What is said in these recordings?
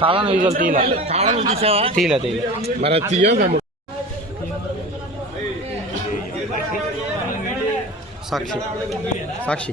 తాళం విజువల్ తీల తీల తీల మరి సాక్షి. సాక్షి.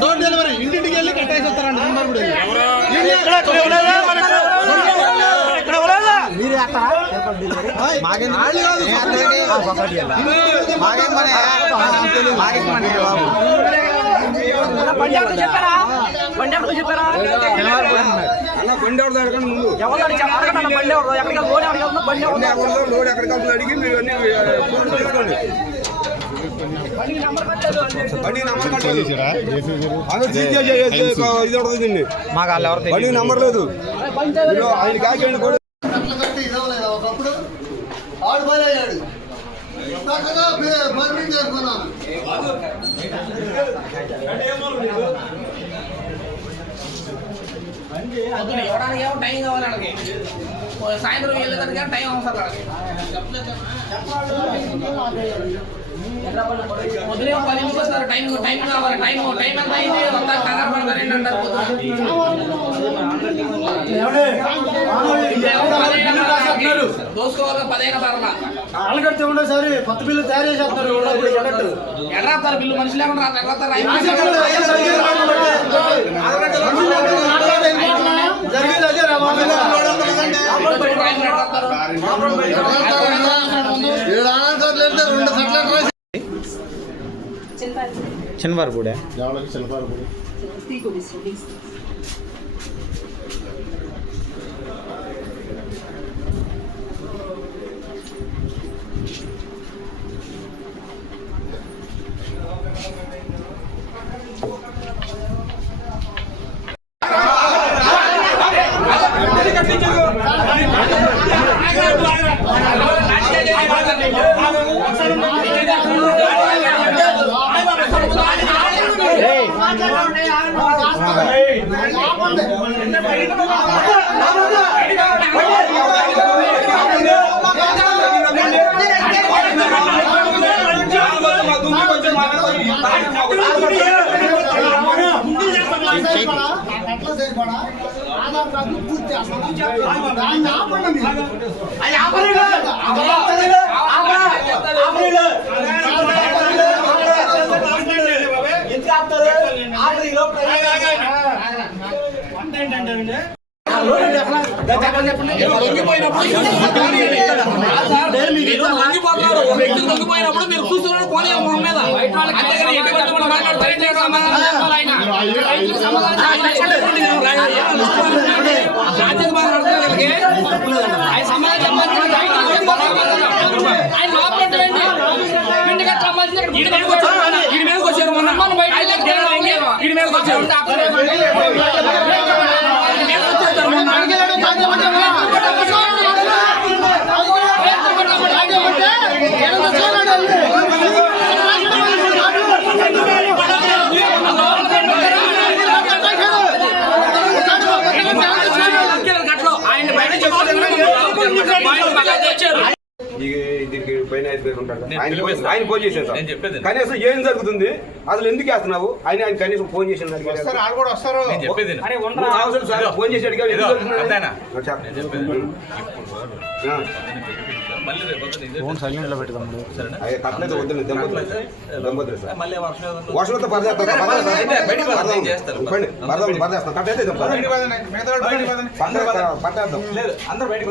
Door delivery ఇంటింటికి వెళ్ళి కట్టేసి వస్తారండి సుందరపుడు. అన్న బండి ఎవరు అడగండి ముందు. బండి ఎవరిదో. లోడ్ ఎక్కడికి వెళ్తుందో అడిగి మీరు అన్ని ఫోన్ తీసుకోండి బండి నంబర్ కట్టలేదు అందరూ ఇది మాకు వాళ్ళు ఎవరు బండి నంబర్ లేదు. ఆయన కాకేయండి కూడా ఒకప్పుడు ఆడు. బలయ్యాడు చక్కగా బర్మింగ్ చేసుకున్నాను పొద్దున ఇవ్వడానికి ఏమో టైం కావాలి వాళ్ళకి. సాయంత్రం వెళ్ళేదానికి టైం అవసరం వాళ్ళకి. పొద్దున ఏమో పది నిమిషాలు వస్తారు. టైం టైం కావాలి టైం టైం ఎంత అయింది? అంతా కంగారు పడతారండి అంటారు పొద్దున దోసుకోవాలి పదైన తరలా ఆలగడితే ఉండవు సరే కొత్త బిల్లు తయారు చేసేస్తున్నారు ఎర్రాస్తారు బిల్లు మనిషి లేకుండా రాత్రి ఎర్రాస్తారు జరిగేది అదే రా బాబు. ఏడు ఆనంద్ వెళ్తే రెండు కట్లెట్ రాసి శనివారం కూడా కట్ల చేయబడా ఆధార్ చేస్తాను దాన్ని ఆపండి మీరు. లొంగిపోతున్నారు ఒక వ్యక్తి లొంగిపోయినప్పుడు మీరు చూస్తున్నారు పోనీ మొహం మీద అంతేగాని వచ్చారు. ఈడి మీదకి వచ్చేసారు మొన్న. ఆయన బయట చెప్పారు. ఆయన పక్కకి వచ్చారు. ఈ దీనికి పైన ఆయన ఫోన్- పిలిపిస్తా. ఆయన ఫోన్ చేశాను నేను చెప్పేది. కనీసం ఏం జరుగుతుంది? అసలు ఎందుకు వేస్తున్నావు ఆయన ఆయన కనీసం ఫోన్ చేసి సార్ ఫోన్ చేసి అడిగాడు మళ్ళీ ఫోన్ సైలెంట్లో సార్. మళ్ళీ వర్షం బయటికి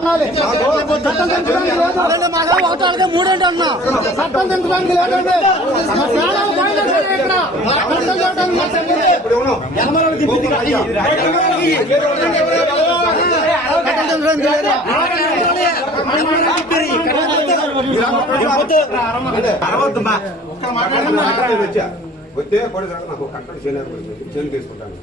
లెక్కేసి ఎన్ని ఉన్నాయి చూడండి. పదండి. పదండి. మూడేంటి అన్న చట్టం తెంచడానికి లేదండి చాలా బాగుంది ఇక్కడ చట్టం చేయడానికి మా సంగతి. చట్టం తెంచడానికి లేదా? వచ్చా వస్తే కూడా సార్ నాకు కట్టడి చేయలేదు చేలు తీసుకుంటాను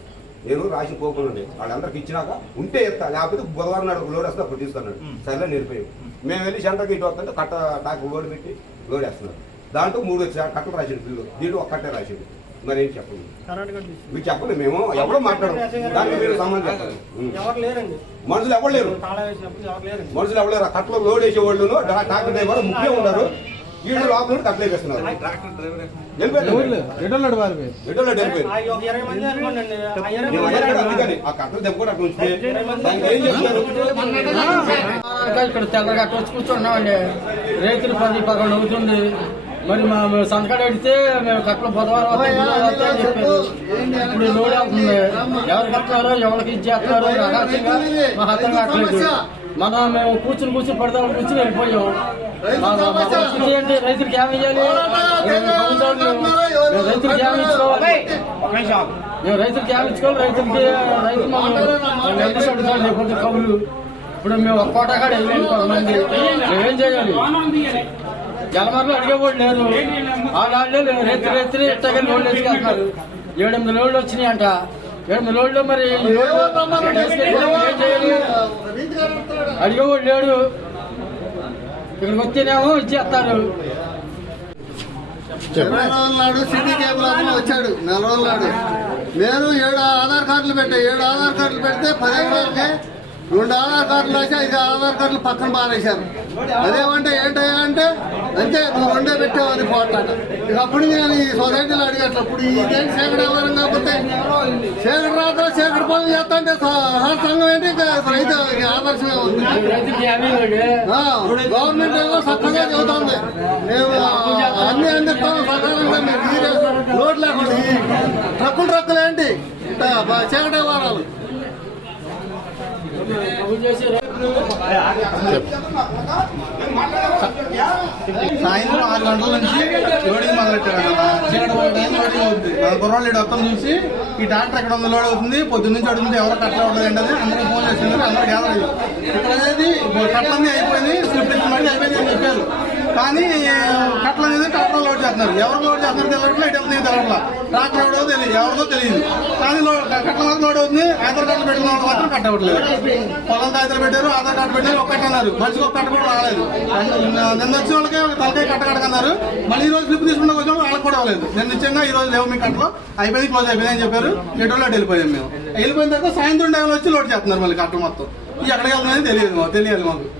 నేను రాసి పోకుండా వాళ్ళందరికి ఇచ్చినాక ఉంటే ఎత్తా లేకపోతే బుధవారం నాడు లోడ్ వస్తే అప్పుడు తీసుకున్నాడు. సరేలే నేర్పోయాం మేము వెళ్ళి సెంటర్కి ఇటు వస్తుంటే కట్ట టాకు లోడ్ పెట్టి లోడ్ వేస్తున్నారు. దాంట్లో మూడు కట్టలు రాసిండు బిల్లు దీంట్లో ఒక కట్టే రాసిండు. మరి ఏం చెప్పండి మీరు చెప్పండి మేము ఎవరో మాట్లాడము దానికి మీరు సంబంధం మనుషులు ఎవరు లేరు? మనుషులు ఎవరు లేరు? కట్టలో లోడ్ వేసేవాళ్ళు టాక్టర్ డ్రైవర్ ముఖ్యం ఉన్నారు. వీళ్ళు లోపల నుండి ఆ కట్టలు దెబ్బ ఇక్కడ తెల్లగా వచ్చి కూర్చున్నామండి. రైతులు పది పదకొండు అవుతుంది. మరి మా సంతకాలు పెడితే మేము కట్టలు బుధవారం అని చెప్పారు. ఇప్పుడు లోడ్ అవుతుంది. ఎవరు కట్టారో ఎవరికి ఇచ్చేస్తున్నారో రహస్యంగా కావట్లేదు. మనం మేము కూర్చుని కూర్చుని పడతాం కూర్చుని వెళ్ళిపోయాం. రైతులకి ఏమి ఇవ్వాలి. రైతులకి ఏమి ఇచ్చుకోవాలి? మేము రైతులకి ఏమి ఇచ్చుకోవాలి? రైతులకి రైతు మనం ఎంత అడుగుతాం కొంత కవులు ఇప్పుడు మేము ఒక కోట కాడ వెళ్ళాము కొంతమంది. మేమేం చేయాలి? జలమర్లు అడిగేవాళ్ళు లేరు. లేరు రైతు రైతు ఇట్టగా లోడ్లు వేసుకెళ్తున్నారు. ఏడెనిమిది లోడ్లు వచ్చినాయి అంట ఏడెనిమిది లోడ్లు మరి అడిగేవాడు లేడు ఇక్కడికి వస్తేనేమో ఇచ్చేస్తారు. నాడు సిటీ కేబుల్ వచ్చాడు. నెల రోజుల నాడు. నేను ఏడు ఆధార్ కార్డులు పెట్టా. ఏడు ఆధార్ కార్డులు పెడితే పదిహేను రోజులకి రెండు ఆధార్ కార్డులు రాసి ఐదు ఆధార్ కార్డులు పక్కన పారేశారు. అదేమంటే ఏంటయ్యా అంటే అంతే నువ్వు రెండే పెట్టావు అని పోట్లాట. ఇక అప్పుడు నేను ఈ సొసైటీలో అడిగట్ల ఇప్పుడు ఇదేం సేకడ వ్యవహారం కాకపోతే సేకడ రాత్ర సేకడ పనులు సంఘం ఏంటి? రైతు ఆదర్శమే ఉంది. గవర్నమెంట్ ఏమో చక్కగా చెబుతుంది. మేము అన్ని అందిస్తాము సకాలంగా మీరు మీరే లేకుండా ట్రక్కులు ట్రక్కులు ఏంటి? ఇంత వారాలు. చెప్పు. సాయంత్రం ఆరు గంటల నుంచి లోడింగ్ మొదలెట్టాడు చీకటి పడే టైం మన కుర్రాళ్ళు ఈడు మొత్తం చూసి ఈ డాక్టర్ ఎక్కడ ఉంది లోడ్ అవుతుంది పొద్దున్న నుంచి అడుగుతుంది ఎవరు కట్టలు అవ్వలేదు ఏంటది అందరూ ఫోన్ చేసింది అందరూ గ్యాదర్ అయ్యారు ఇక్కడ అనేది కట్టలన్నీ అయిపోయింది స్లిప్ అయిపోయింది. కానీ కట్టలు అనేది ట్రాక్టర్ లోడ్ చేస్తున్నారు. ఎవరు లోడ్ చేస్తున్నారు తెలియట్లేదు ఇటు వెళ్తుంది తెలియట్లా ట్రాక్టర్ ఎవడో తెలియదు ఎవరిదో తెలియదు. కానీ లో- కట్టల వరకు లోడ్ అవుతుంది ఆధార్ కార్డు పెట్టిన వాళ్ళు మాత్రం కట్ అవ్వట్లేదు పొలం కాగితాలు పెట్టారు ఆధార్ కార్డు పెట్టారు ఒక్కటి అన్నారు. మనిషికి ఒక కట్ట కూడా రాలేదు. నిన్న- వచ్చిన వాళ్ళకి ఒక తలకాయ కట్ట కట్టకన్నారు. మళ్ళీ ఈ రోజు స్లిప్ తీసుకున్న కొంచెం వాళ్ళకి కూడా అవ్వలేదు. నిన్న ఇచ్చిన ఈ రోజు లేవు మీ కట్టలో. అయిపోయింది క్లోజ్ అయిపోయింది అని చెప్పారు. ఎటోళ్ళు అటు వెళ్ళిపోయాం మేము. వెళ్ళిపోయిన తర్వాత సాయంత్రం టైంలో వచ్చి లోడ్ చేస్తున్నారు మళ్ళీ కట్ట మొత్తం. ఎక్కడికి వెళ్తుందని తెలియదు మాకు తెలియదు మాకు.